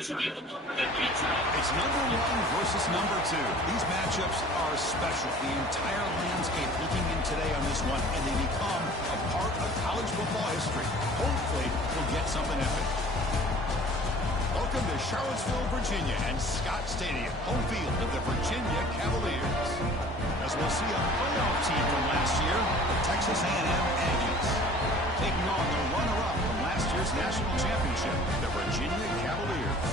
It's number one versus number two. These matchups are special. The entire landscape looking in today on this one, and they become a part of college football history. Hopefully, we'll get something epic. Welcome to Charlottesville, Virginia, and Scott Stadium, home field of the Virginia Cavaliers. As we'll see a playoff team from last year, the Texas A&M Aggies, taking on the runner-up from last year's national championship, the Virginia Cavaliers.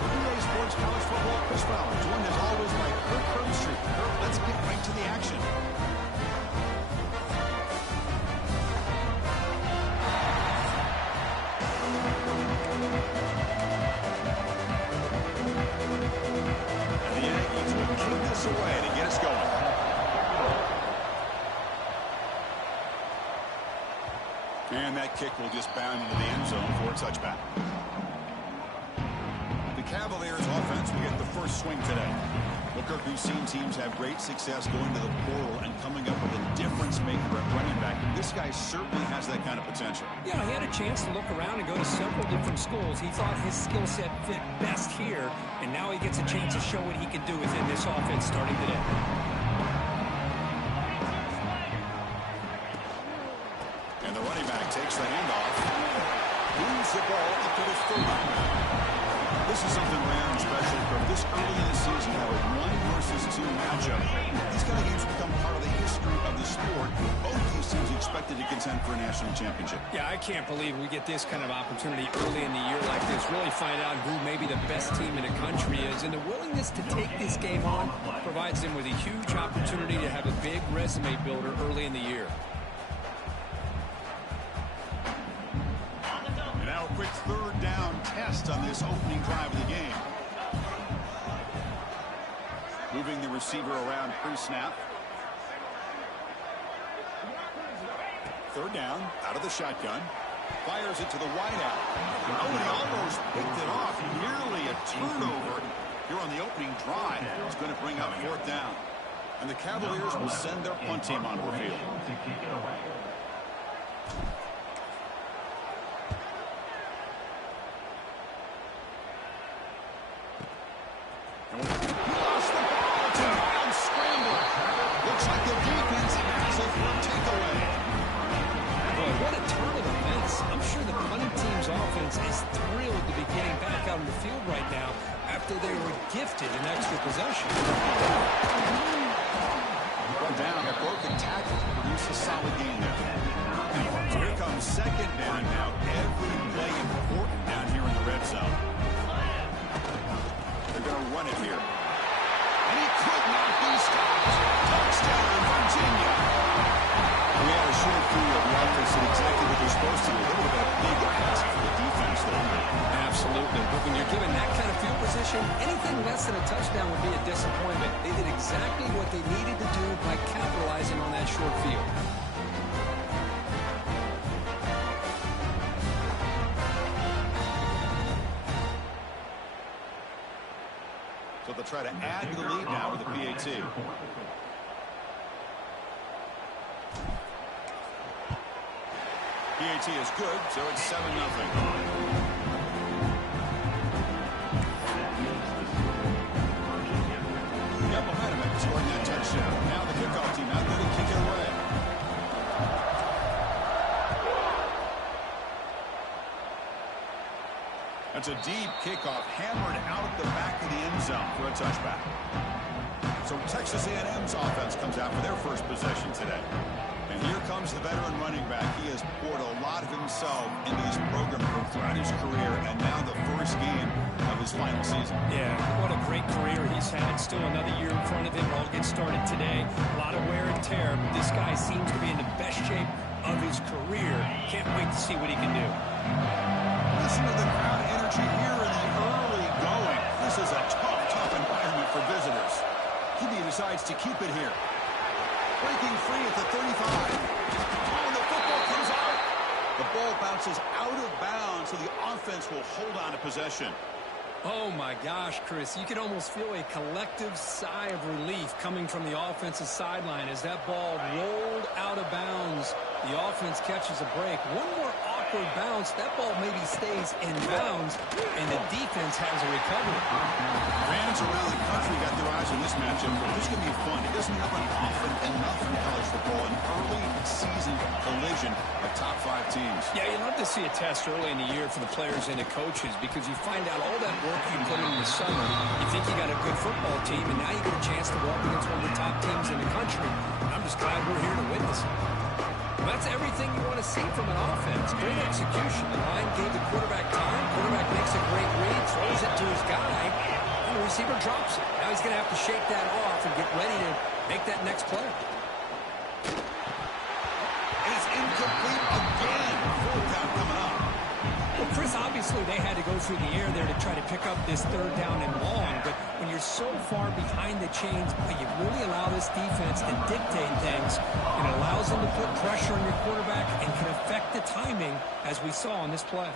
For EA Sports College Football, Chris Fowler, joined as always by Kirk Herbstreit. Kirk, let's get right to the action. And the Aggies will kick this away to get us going. And that kick will just bound into the end zone for a touchback. The Cavaliers offense will get the first swing today. Booker, who's seen teams have great success going to the portal and coming up with a difference maker at running back. This guy certainly has that kind of potential. Yeah, he had a chance to look around and go to several different schools. He thought his skill set fit best here, and now he gets a chance to show what he can do within this offense starting today. And the running back takes the handoff. Moves the ball up to the 30. This is something rare and special for this early in the season. Have a 1 versus 2 matchup. These kind of games become part of the history of the sport. Both these teams expected to contend for a national championship. Yeah, I can't believe we get this kind of opportunity early in the year like this. Really find out who maybe the best team in the country is. And the willingness to take this game on provides them with a huge opportunity to have a big resume builder early in the year. Quick third down test on this opening drive of the game. Moving the receiver around pre-snap. Third down, out of the shotgun. Fires it to the wideout. Oh, he almost picked it off. Nearly a turnover here on the opening drive. It's going to bring up fourth down. And the Cavaliers will send their punt team onto the field. Gifted an extra possession. Well, down a broken tackle to produce a solid gain there. So here comes second down now. But when you're given that kind of field position, anything less than a touchdown would be a disappointment. They did exactly what they needed to do by capitalizing on that short field. So they'll try to add to the lead now with the PAT. PAT is good, so it's 7-0. Got behind him after scoring that touchdown. Now the kickoff team out there to kick it away. That's a deep kickoff hammered out at the back of the end zone for a touchback. So Texas A&M's offense comes out for their first possession today. And here comes the veteran running back. He has poured a lot of himself into this program throughout his career, and now the first game of his final season. Yeah, what a great career he's had. Still another year in front of him. All gets started today. A lot of wear and tear. But this guy seems to be in the best shape of his career. Can't wait to see what he can do. Listen to the crowd energy here in the early going. This is a tough environment for visitors. He decides to keep it here. Breaking free at the 35. Oh, the football comes out. The ball bounces out of bounds, so the offense will hold on to possession. Oh, my gosh, Chris. You can almost feel a collective sigh of relief coming from the offensive sideline as that ball rolled out of bounds. The offense catches a break. One more awkward bounce. That ball maybe stays in bounds, and the defense has a recovery. Fans around the country got their eyes on this matchup. This is going to be fun. It doesn't happen often enough in college football. An early season collision of top 5 teams. Yeah, you love to see a test early in the year for the players and the coaches because you find out all that work you put in the summer. You think you got a good football team, and now you get a chance to walk against one of the top teams in the country. I'm just glad we're here to witness it. That's everything you want to see from an offense. Great execution. The line gave the quarterback time. Quarterback makes a great read, throws it to his guy, and the receiver drops it. Now he's going to have to shake that off and get ready to make that next play. And it's incomplete again. Full count coming up. Well, Chris, obviously they had to go through the air there to try to pick up this third down and long, but when you're so far behind the chains, you really allow this defense to dictate things. It allows them to put pressure on your quarterback and can affect the timing, as we saw on this play.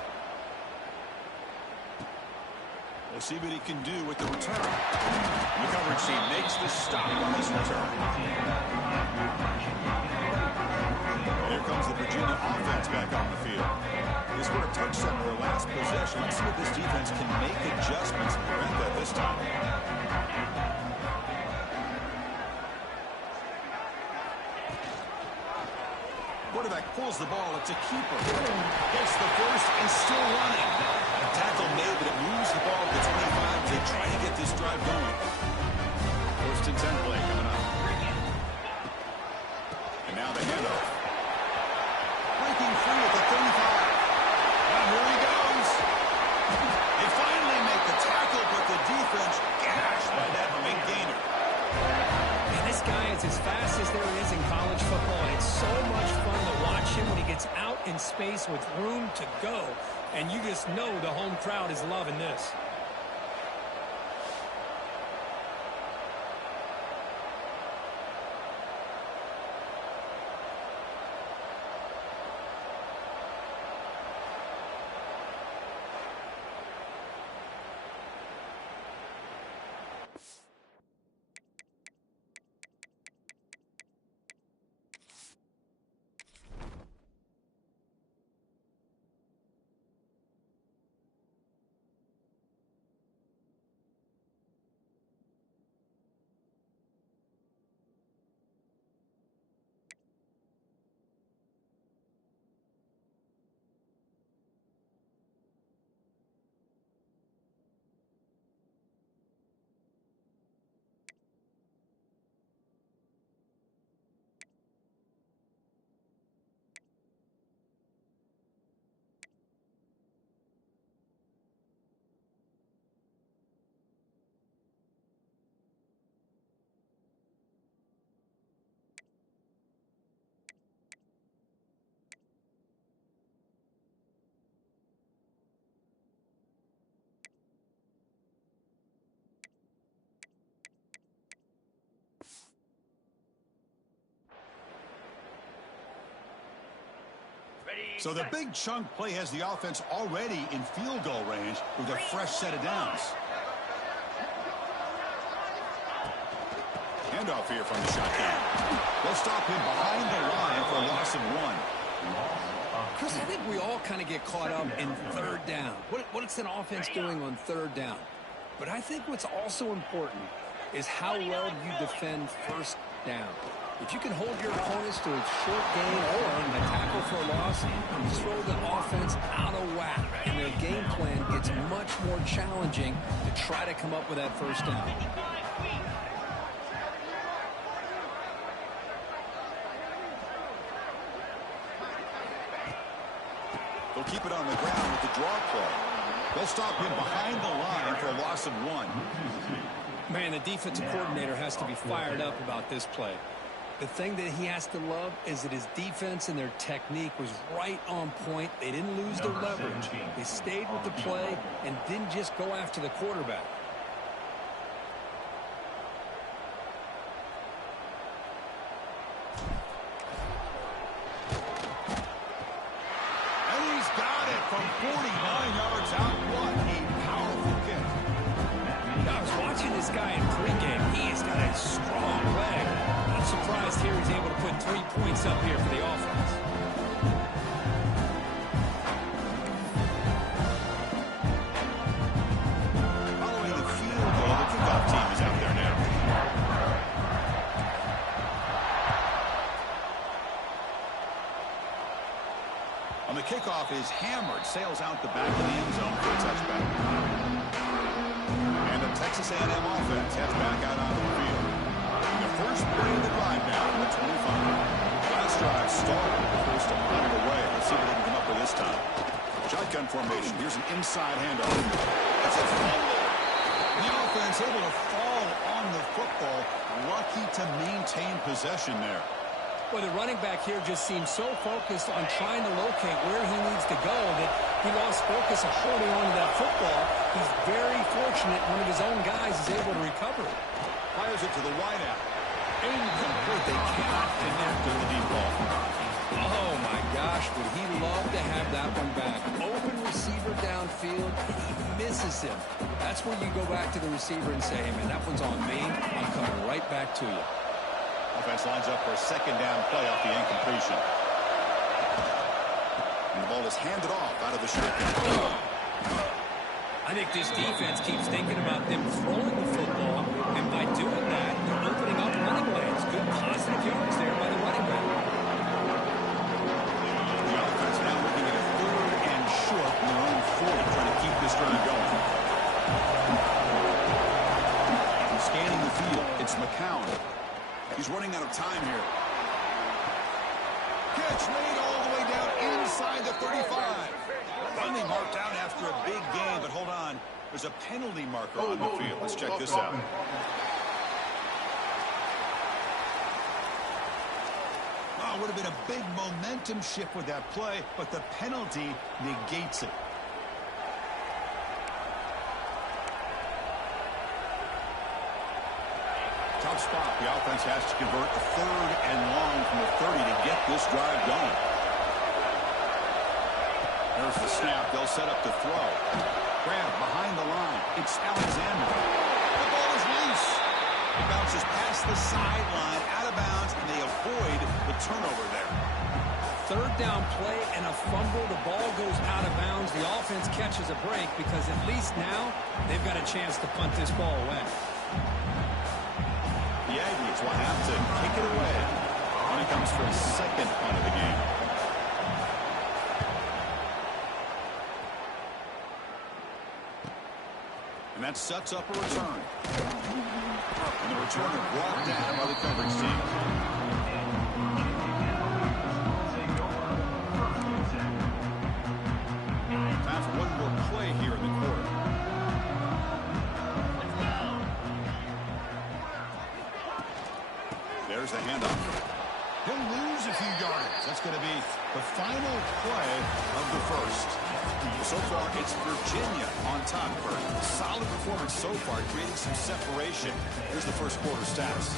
We'll see what he can do with the return. The coverage team makes the stop on this return. And here comes the Virginia offense back on the field. They scored a touchdown in their last possession. Let's see if this defense can make adjustments and prevent that this time. Quarterback pulls the ball. It's a keeper. Gets the first and still running. A tackle made, but it moves the ball to the 25 as they try to get this drive going. First and 10 play coming up. And now the handoff. Breaking free at the 35. And here he goes. They finally make the tackle, but the defense gashed by that big gainer. And this guy is as fast as there is in college football. It's so much fun to watch him when he gets out in space with room to go. And you just know the home crowd is loving this. So the big chunk play has the offense already in field goal range with a fresh set of downs. Handoff here from the shotgun. They'll stop him behind the line for a loss of 1. Chris, I think we all kind of get caught up in third down. What's an offense doing on third down? But I think what's also important is how well you defend first down. If you can hold your opponents to a short gain or a tackle for a loss, you throw the offense out of whack, and their game plan gets much more challenging to try to come up with that first down. They'll keep it on the ground with the draw play. They'll stop him behind the line for a loss of 1. Man, the defensive coordinator has to be fired up about this play. The thing that he has to love is that his defense and their technique was right on point. They didn't lose their leverage. They stayed with the play and didn't just go after the quarterback. From 49 yards out, what a powerful kick. I was watching this guy in pregame. He's got a strong leg. Not surprised here he's able to put 3 points up here for the offense. Following the field goal, the kickoff team is out there now. On the kickoff is hammered, sails out the back of the end zone for a touchback. And the Texas A&M offense heads back out onto the field. The first play of the drive now from the 25. Last drive stalled, forced to punt it away. Let's see what they can come up with this time. Shotgun formation. Here's an inside handoff. That's a fumble. The offense able to fall on the football. Lucky to maintain possession there. Well, the running back here just seems so focused on trying to locate where he needs to go that he lost focus of holding on to that football. He's very fortunate one of his own guys is able to recover it. Fires it to the wideout. Incomplete. They cannot connect with the deep ball. Oh, my gosh. Would he love to have that one back. Open receiver downfield. He misses him. That's where you go back to the receiver and say, hey, man, that one's on me. I'm coming right back to you. Offense lines up for a second down play off the incompletion. And the ball is handed off out of the shotgun. I think this defense keeps thinking about them throwing the football, and by doing that, they're opening up running lanes. Good positive yards there by the running back. The offense now looking at a 3rd and short in their own 40, trying to keep this drive going. And scanning the field, it's McCown. He's running out of time here. Catch made all the way down inside the 35. Finally marked out after a big game, but hold on. There's a penalty marker on the field. Let's check this out. Oh, would have been a big momentum shift with that play, but the penalty negates it. Tough spot. The offense has to convert a 3rd and long from the 30 to get this drive going. There's the snap. They'll set up the throw. Grab behind the line. It's Alexander. The ball is loose. It bounces past the sideline, out of bounds, and they avoid the turnover there. 3rd down play and a fumble. The ball goes out of bounds. The offense catches a break because at least now they've got a chance to punt this ball away. The Aggies will have to kick it away when it comes for a second punt of the game. And that sets up a return. And the returner brought down by the coverage team. Time for one more play here in the quarter. There's the handoff. He'll lose a few yards. That's going to be the final play of the first. So far, it's Virginia on top for a solid performance so far, creating some separation. Here's the first quarter stats.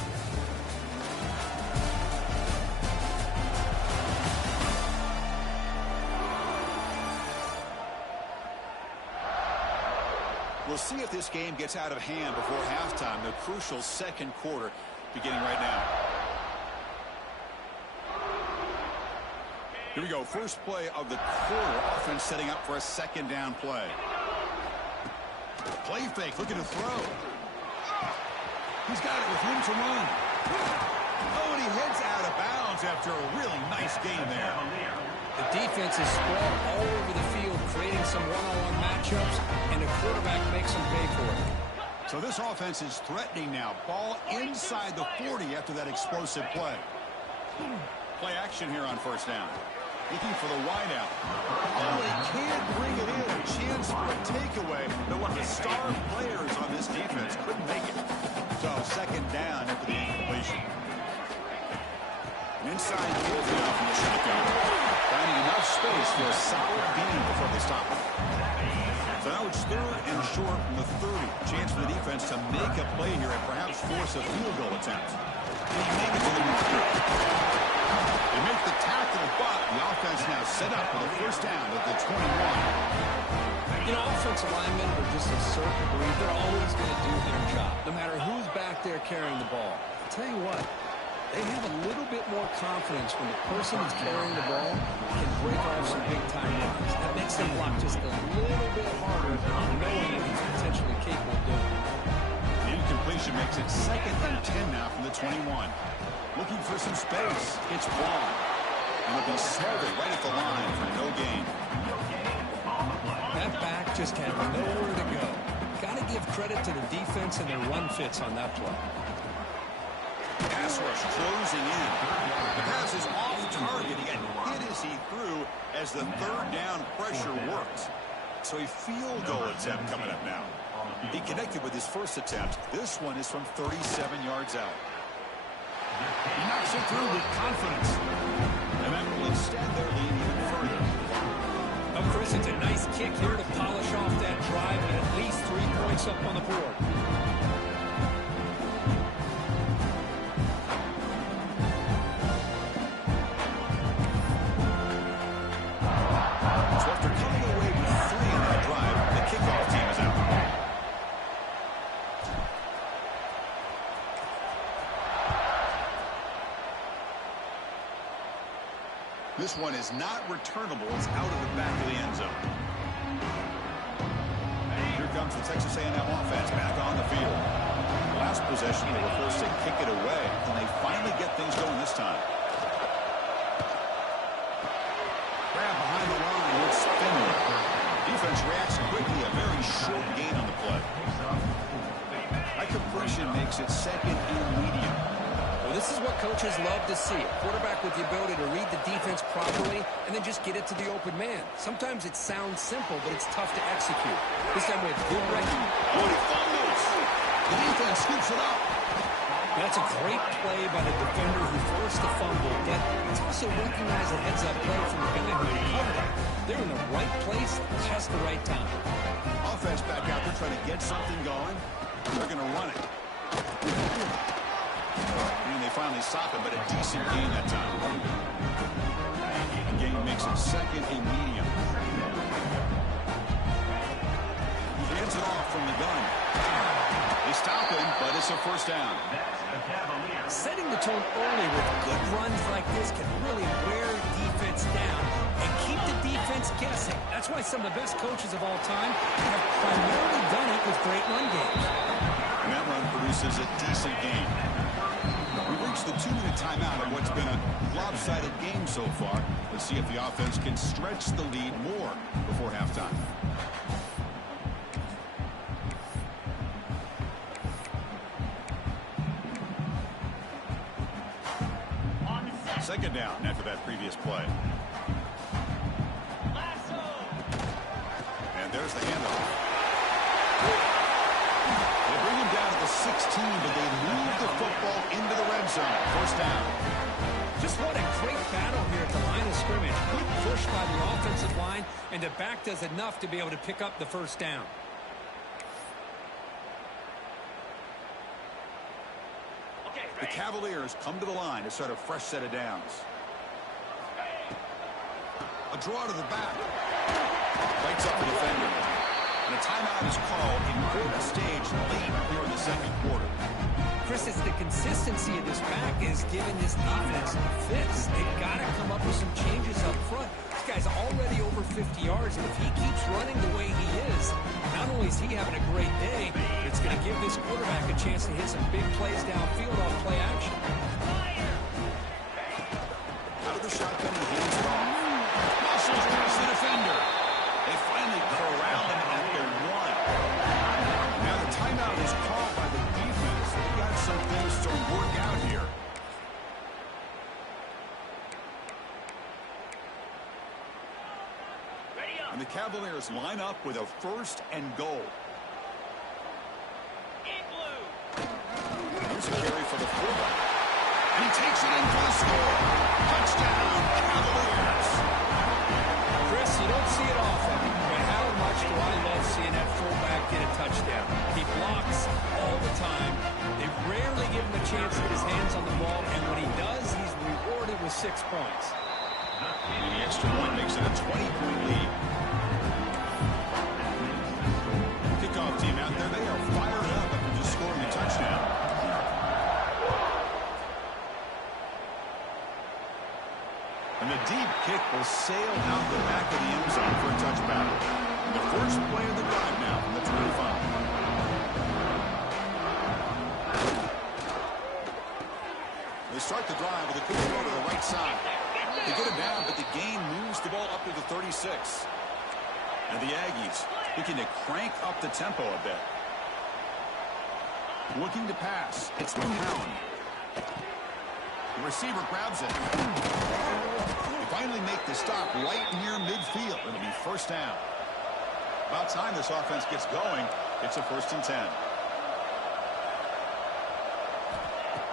We'll see if this game gets out of hand before halftime. The crucial second quarter beginning right now. Here we go. First play of the quarter. Offense setting up for a second down play. Play fake. Looking to throw. He's got it with room to run. Oh, and he heads out of bounds after a really nice game there. The defense is spread all over the field, creating some one-on-one matchups, and the quarterback makes them pay for it. So this offense is threatening now. Ball inside the 40 after that explosive play. Play action here on first down. Looking for the wideout. Oh, he can't bring it in. A chance for a takeaway, but one of the star players on this defense couldn't make it. So second down after the incompletion. Inside field now from the shotgun. Finding enough space for a solid gain before they stop it. So now it's third and short from the 30. Chance for the defense to make a play here and perhaps force a field goal attempt. And he made it to the return. They make the tackle, but the offense now set up for the first down at the 21. You know, offensive linemen are just a certain breed. They're always going to do their job, no matter who's back there carrying the ball. I'll tell you what, they have a little bit more confidence when the person that's carrying the ball can break off some big-time runs. That makes them block just a little bit harder, knowing that he's potentially capable of doing it. The incompletion makes it second and 10 now from the 21. Looking for some space. It's blown. And it'll be smothered right at the line for no gain. That back just had nowhere to go. Got to give credit to the defense and their run fits on that play. Pass rush closing in. The pass is off target. He got hit as he threw as the third down pressure worked. So a field goal attempt coming up now. He connected with his first attempt. This one is from 37 yards out. He knocks it through with confidence. And that will extend their lead even further. Oh, Chris, it's a nice kick here to polish off that drive and at least 3 points up on the board. So after coming away with 3 in that drive, the kickoff team is out. This one is not returnable. It's out of the back of the end zone. Here comes the Texas A&M offense back on the field. Last possession, they were forced to kick it away, and they finally get things going this time. Grab behind the line with Spindler. Defense reacts quickly, a very short gain on the play. High completion makes it second and medium. Well, this is what coaches love to see. A quarterback with the ability to read the defense properly and then just get it to the open man. Sometimes it sounds simple, but it's tough to execute. This time we have good recognition. Oh, he fumbles! The defense scoops it up. That's a great play by the defender who forced the fumble, but it's also recognized a heads-up play from the guy who caught it. They're in the right place, just the right time. Offense back out there trying to get something going. They're going to run it. And they finally stop it, but a decent gain that time. The gain makes it second and medium. He hands it off from the gun. They stop him, but it's a first down. Setting the tone early with good runs like this can really wear defense down and keep the defense guessing. That's why some of the best coaches of all time have primarily done it with great run games. And that run produces a decent gain. We've reached the 2-minute timeout of what's been a lopsided game so far. Let's see if the offense can stretch the lead more before halftime. Second down after that previous play. And there's the handoff. They bring him down to the 16, but they move the football into the red zone. First down. Just what a great battle here at the line of scrimmage. Good push by the offensive line, and the back does enough to be able to pick up the first down. The Cavaliers come to the line to start a fresh set of downs. A draw to the back. Lights up the defender. And a timeout is called in quarter stage late here in the second quarter. Chris, it's the consistency of this back is giving this defense fits. They've got to come up with some changes up front. This guy's already over 50 yards, and if he keeps running the way he is, not only is he having a great day, it's going to give this quarterback a chance to hit some big plays downfield off play action. Out of the shotgun, he hands it off. Muscles past the defender. They finally corral him at the 1. Now the timeout is called by the defense. They got some things to work out here. And the Cavaliers line up with a 1st and goal. Here's a carry for the fullback. And he takes it in for the score. Touchdown, Cavaliers. Chris, you don't see it often, but how much do I love seeing that fullback get a touchdown? He blocks all the time. They rarely give him a chance to get his hands on the ball, and when he does, he's rewarded with 6 points. And the extra point makes it a 20-point lead. Kickoff team out there, they are fired up after just scoring a touchdown. And the deep kick will sail out the back of the end zone for a touchback. The first play of the drive now from the 25. They start the drive with a quick throw to the right side. They get him down, but the gain moves the ball up to the 36. And the Aggies looking to crank up the tempo a bit. Looking to pass. It's McCown. The receiver grabs it. They finally make the stop right near midfield. It'll be 1st down. About time this offense gets going. It's a 1st and 10.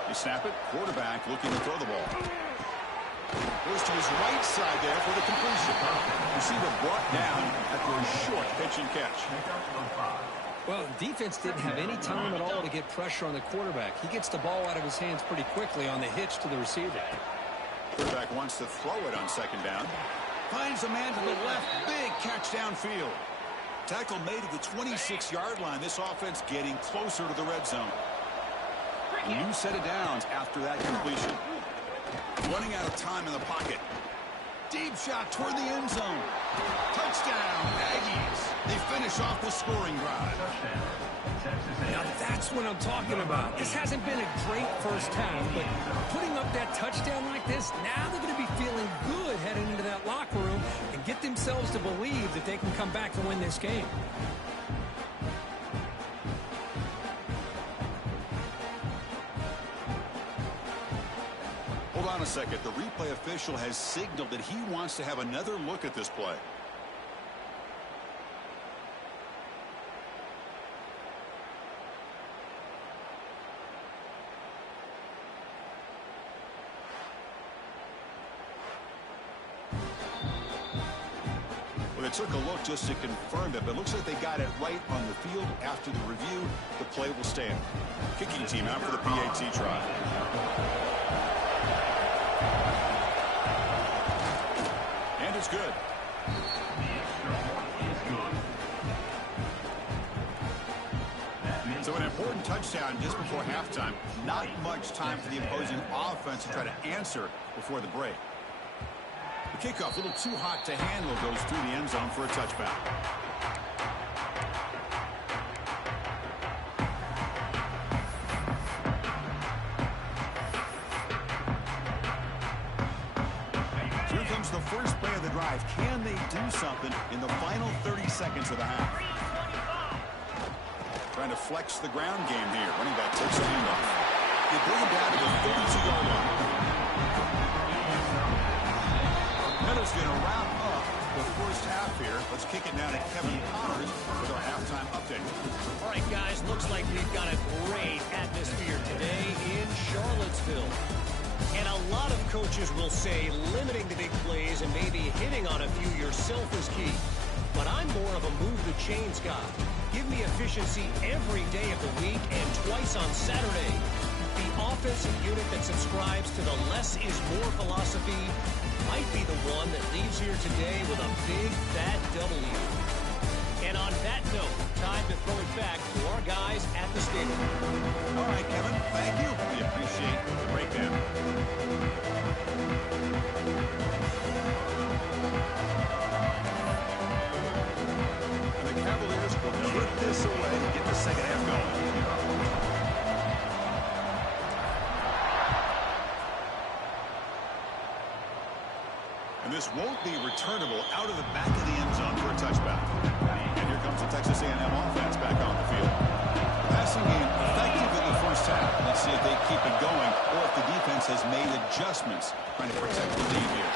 They snap it. Quarterback looking to throw the ball. Goes to his right side there for the completion. Receiver brought down after a short pitch and catch. Well, defense didn't have any time at all to get pressure on the quarterback. He gets the ball out of his hands pretty quickly on the hitch to the receiver. Quarterback wants to throw it on 2nd down. Finds a man to the left. Big catch downfield. Tackle made at the 26-yard line. This offense getting closer to the red zone. A new set of downs after that completion. Running out of time in the pocket. Deep shot toward the end zone. Touchdown, Aggies. They finish off the scoring drive. Now that's what I'm talking about. This hasn't been a great first half, but putting up that touchdown like this, now they're going to be feeling good heading into that locker room and get themselves to believe that they can come back and win this game. Hold on a second. The replay official has signaled that he wants to have another look at this play. Well, they took a look just to confirm it, but it looks like they got it right on the field. After the review, the play will stand. Kicking team out for the PAT try. And it's good. So an important touchdown just before halftime. Not much time for the opposing offense to try to answer before the break. The kickoff, a little too hot to handle, goes through the end zone for a touchback. Here comes the first play of the drive. Can they do something in the final 30 seconds of the half? Trying to flex the ground game here. Running back takes the handoff. They bring him down to the 32-yard line. Miller's going to wrap up the first half here. Let's kick it down to Kevin Connors with our halftime update. All right, guys, looks like we've got a great atmosphere today in Charlottesville. And a lot of coaches will say limiting the big plays and maybe hitting on a few yourself is key. But I'm more of a move the chains guy. Give me efficiency every day of the week and twice on Saturday. The offensive unit that subscribes to the less is more philosophy might be the one that leaves here today with a big, fat W. And on that note, back to our guys at the stadium. All right, Kevin, thank you. We appreciate the breakdown. And the Cavaliers will put this away to get the second half going. And this won't be returnable out of the back of the end zone for a touchback. And here comes the Texas A&M offense back on the field. Passing game effective in the first half. Let's see if they keep it going or if the defense has made adjustments trying to protect the lead here.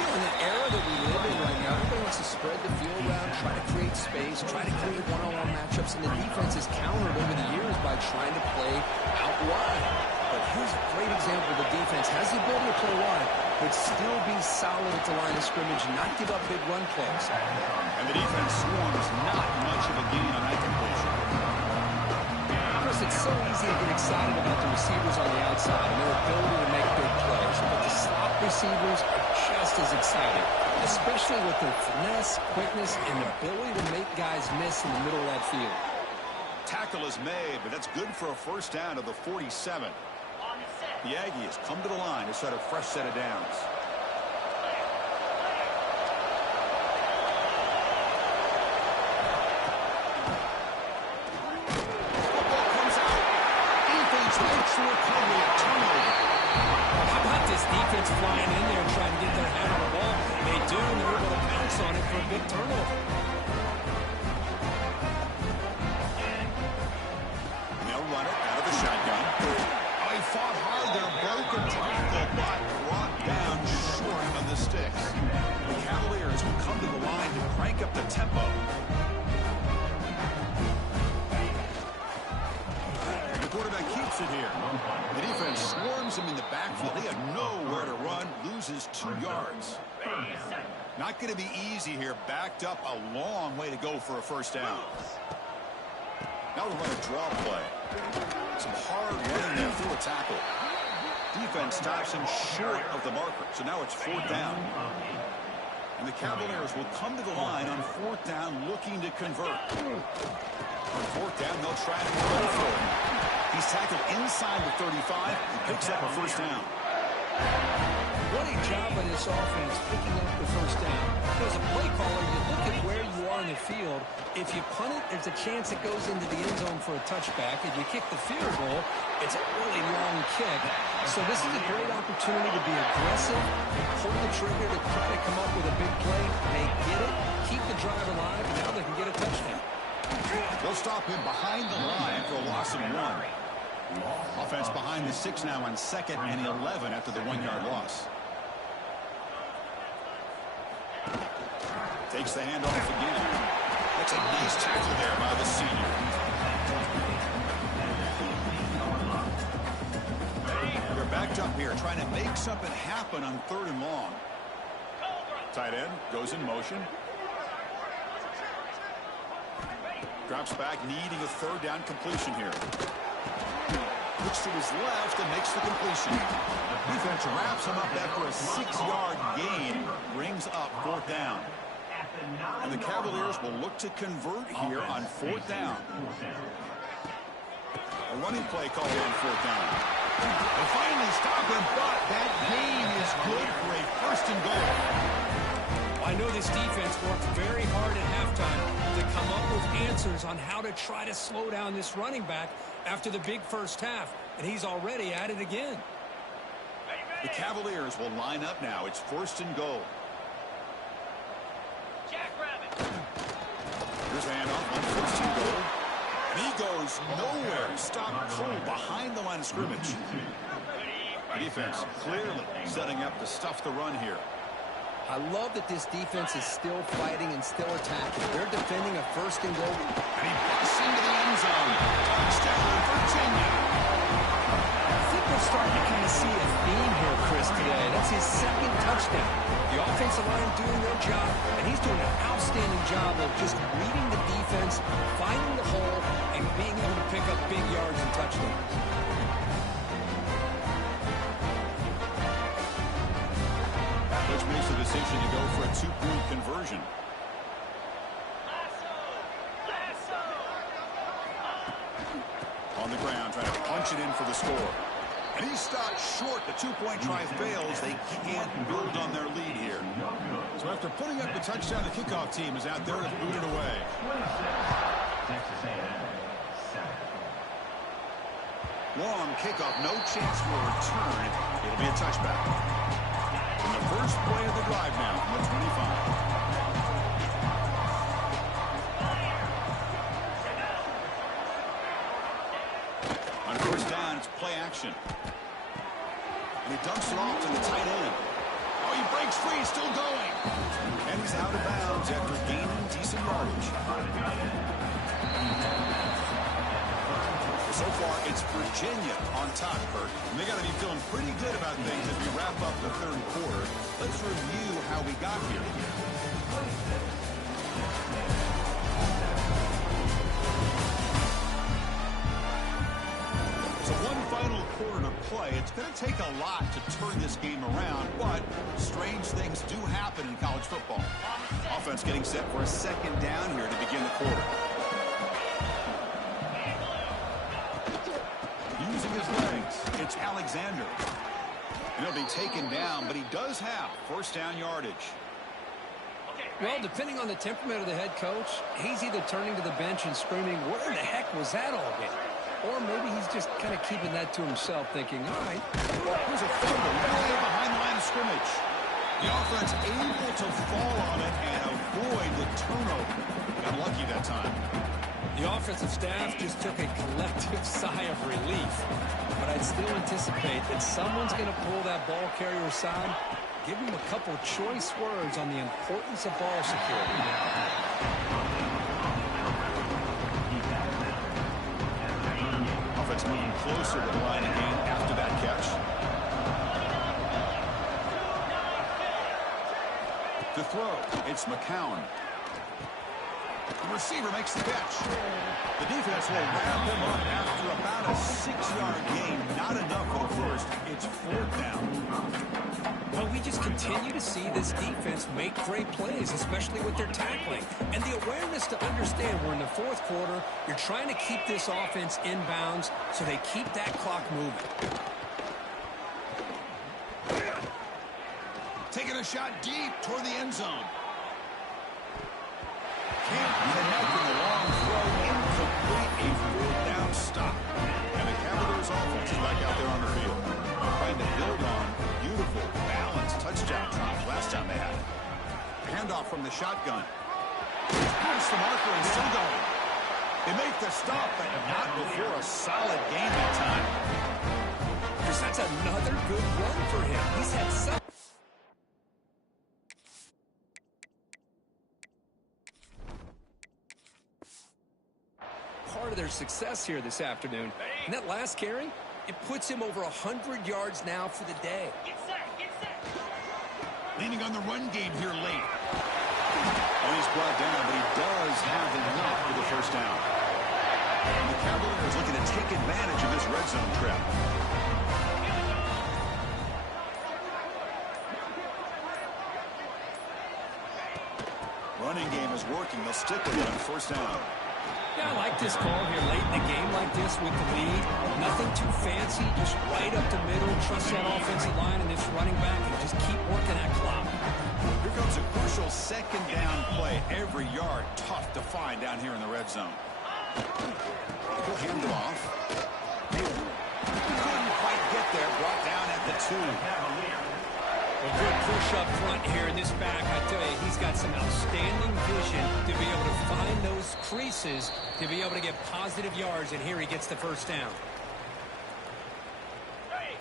You know, in the era that we live in right now, everybody wants to spread the field around, try to create space, try to create one-on-one matchups, and the defense is countered over the years by trying to play out wide. But here's a great example. The defense has the ability to play wide, but still be solid at the line of scrimmage and not give up big run plays. And the defense swarms not much of a gain on that completion. Chris, it's so easy to get excited about the receivers on the outside and their ability to make big plays, but the slot receivers are just as exciting, especially with their finesse, quickness, and the ability to make guys miss in the middle of that field. Tackle is made, but that's good for a first down to the 47. The Aggies come to the line to set a fresh set of downs. Football comes out. Defense makes the recovery, a turnover. How about this defense flying in there and trying to get their hand on the ball? They do, and they're able to bounce on it for a big turnover. And they'll run it out of the shotgun. He fought hard there, broke a tackle, but brought down short of the sticks. The Cavaliers will come to the line to crank up the tempo. The quarterback keeps it here. The defense swarms him in the backfield. He had nowhere to run, loses 2 yards. Not going to be easy here. Backed up a long way to go for a first down. Now we'll run a draw play. Some hard running there through a tackle. Defense stops him short of the marker. So now it's 4th down. And the Cavaliers will come to the line on 4th down looking to convert. On 4th down, they'll try to go for it. He's tackled inside the 35 and picks up a first down. What a job by this offense picking up the first down. As a play caller, you look at where you are in the field. If you punt it, there's a chance it goes into the end zone for a touchback. If you kick the field goal, it's a really long kick. So this is a great opportunity to be aggressive and pull the trigger to try to come up with a big play. They get it, keep the drive alive, and now they can get a touchdown. They'll stop him behind the line for a loss of 1. Offense behind the 6 now on 2nd and 11 after the 1-yard loss. Takes the handoff again. That's a nice tackle there by the senior. They're backed up here trying to make something happen on 3rd and long. Tight end goes in motion. Drops back, needing a 3rd down completion here. Looks to his left and makes the completion. Defense wraps him up after a 6-yard gain. Brings up 4th down. And the Cavaliers will look to convert here on 4th down. A running play called on 4th down. They finally stop him, but that gain is good for a 1st and goal. I know this defense worked very hard at halftime to come up with answers on how to try to slow down this running back after the big first half, and he's already at it again. The Cavaliers will line up now. It's 1st and goal. Here's a handoff on 1st and goal. And he goes nowhere. Stopped cold behind the line of scrimmage. Defense clearly setting up to stuff the run here. I love that this defense is still fighting and still attacking. They're defending a 1st and goal. And he busts into the end zone. Touchdown, Virginia. I think we're starting to kind of see a theme here, Chris, today. That's his 2nd touchdown. The offensive line doing their job, and he's doing an outstanding job of just reading the defense, finding the hole, and being able to pick up big yards and touchdowns. Coach makes the decision to go for a 2-point conversion. On the ground, trying to punch it in for the score. And he stopped short. The two-point try fails. They can't build on their lead here. So after putting up the touchdown, the kickoff team is out there to boot it away. Long kickoff, no chance for a return. It'll be a touchback. And the first play of the drive now from the 25. On first down, it's play action. And he dumps it off to the tight end. Oh, he breaks free, he's still going. And he's out of bounds after gaining decent yardage. So far, it's Virginia on top, Bert. And they got to be feeling pretty good about things as we wrap up the third quarter. Let's review how we got here. So one final quarter to play. It's going to take a lot to turn this game around, but strange things do happen in college football. Offense getting set for a second down here to begin the quarter. Using his legs, it's Alexander. And he'll be taken down, but he does have first down yardage. Well, depending on the temperament of the head coach, he's either turning to the bench and screaming, "Where the heck was that all game?" Or maybe he's just kind of keeping that to himself, thinking, all right. There's a fumble way behind the line of scrimmage. The offense able to fall on it and avoid the turnover. Got lucky that time. The offensive staff just took a collective sigh of relief. But I'd still anticipate that someone's going to pull that ball carrier aside, give him a couple choice words on the importance of ball security. Offense moving closer to the line again after that catch. To throw, it's McCown. The receiver makes the catch. The defense will wrap him up after about a 6-yard gain. Not enough for the first. It's fourth down. Well, we just continue to see this defense make great plays, especially with their tackling. And the awareness to understand we're in the fourth quarter, you're trying to keep this offense in bounds so they keep that clock moving. Taking a shot deep toward the end zone. Can't connect with a long throw. Incomplete. A fourth down stop. And the Cavaliers offense is back out there on the field. Trying to build on beautiful, balanced touchdown drive last time they had it. Handoff from the shotgun. Past the marker and still going. They make the stop, but not before a solid game that time. Chris, that's another good run for him. He's had some... part of their success here this afternoon. And that last carry, it puts him over 100 yards now for the day. Get set, get set. Leaning on the run game here late. Oh, he's brought down, but he does have enough for the first down. And the Cavaliers looking to take advantage of this red zone trap. Running game is working. They'll stick with it on first down. Yeah, I like this call here late in the game like this with the lead. Nothing too fancy, just right up the middle. Trust that offensive line and this running back and just keep working that clock. Here comes a crucial second down play. Every yard tough to find down here in the red zone. He'll hand it off. Couldn't quite get there. Brought down at the 2. A good push up front here in this back. I tell you, he's got some outstanding vision to be able to find those creases, to be able to get positive yards, and here he gets the first down.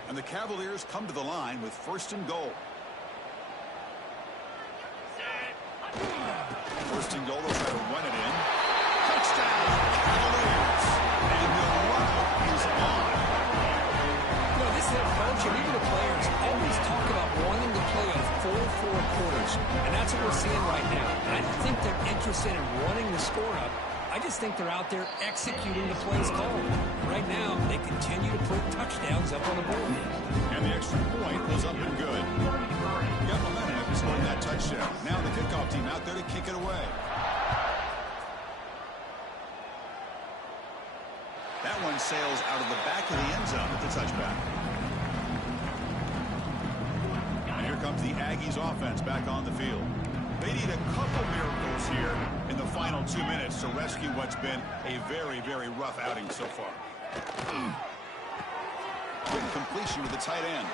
And the Cavaliers come to the line with first and goal. First and goal, they'll try to run it in. Touchdown, Cavaliers! And the run is on. You know, this head coach and even the players always talk about wanting to play a 4-4 quarters, and that's what we're seeing right now. I don't think they're interested in running the score up. I just think they're out there executing the plays called. Right now, they continue to put touchdowns up on the board. And the extra point was up and good. You got momentum after scoring that touchdown. Now the kickoff team out there to kick it away. That one sails out of the back of the end zone with the touchback. And here comes the Aggies offense back on the field. They need a couple miracles here in the final 2 minutes to rescue what's been a very, very rough outing so far. Quick completion to the tight end.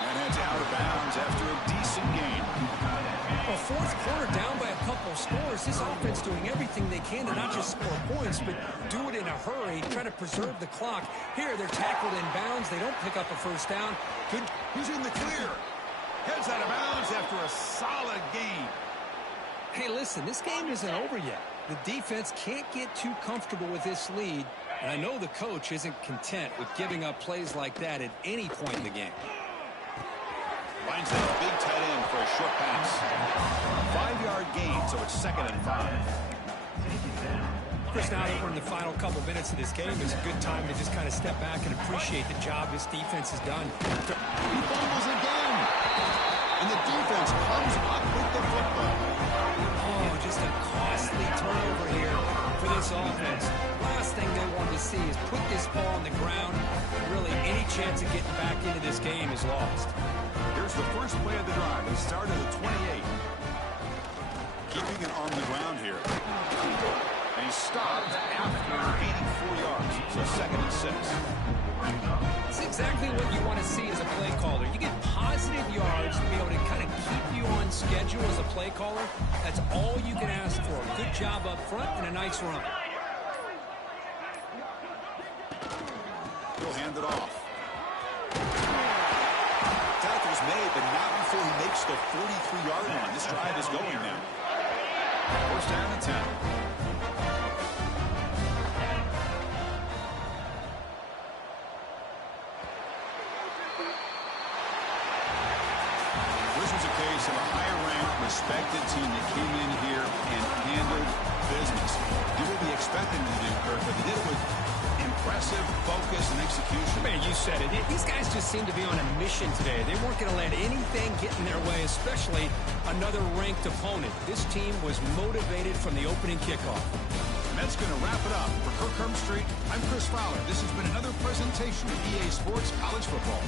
And it's out of bounds after a decent gain. Well, fourth quarter down by a couple of scores. This offense doing everything they can to not just score points, but do it in a hurry, try to preserve the clock. Here, they're tackled in bounds. They don't pick up a first down. Good. He's in the clear. Heads out of bounds after a solid gain. Hey, listen, this game isn't over yet. The defense can't get too comfortable with this lead, and I know the coach isn't content with giving up plays like that at any point in the game. Finds that big tight end for a short pass. 5-yard gain, so it's 2nd and 5. Chris, now that we're in the final couple minutes of this game, it's a good time to just kind of step back and appreciate the job this defense has done. He fumbles again. And the defense comes up with the football. Oh, just a costly turnover here for this offense. Last thing they want to see is put this ball on the ground. Really, any chance of getting back into this game is lost. Here's the first play of the drive. It started at 28. Keeping it on the ground here. And he stopped after gaining 4 yards. So 2nd and 6. It's exactly what you want to see as a play caller. You get positive yards to be able to kind of keep you on schedule as a play caller. That's all you can ask for. Good job up front and a nice run. He'll hand it off. Tackle's made, but not before he makes the 43-yard line. This drive is going now. First down and 10. This was a case of a higher-ranked, respected team that came in here and handled business. You will be expecting them to do, Kirk, but they did it with impressive focus and execution. Man, you said it. These guys just seem to be on a mission today. They weren't going to let anything get in their way, especially another ranked opponent. This team was motivated from the opening kickoff. And that's going to wrap it up. For Kirk Hermstreet, I'm Chris Fowler. This has been another presentation of EA Sports College Football.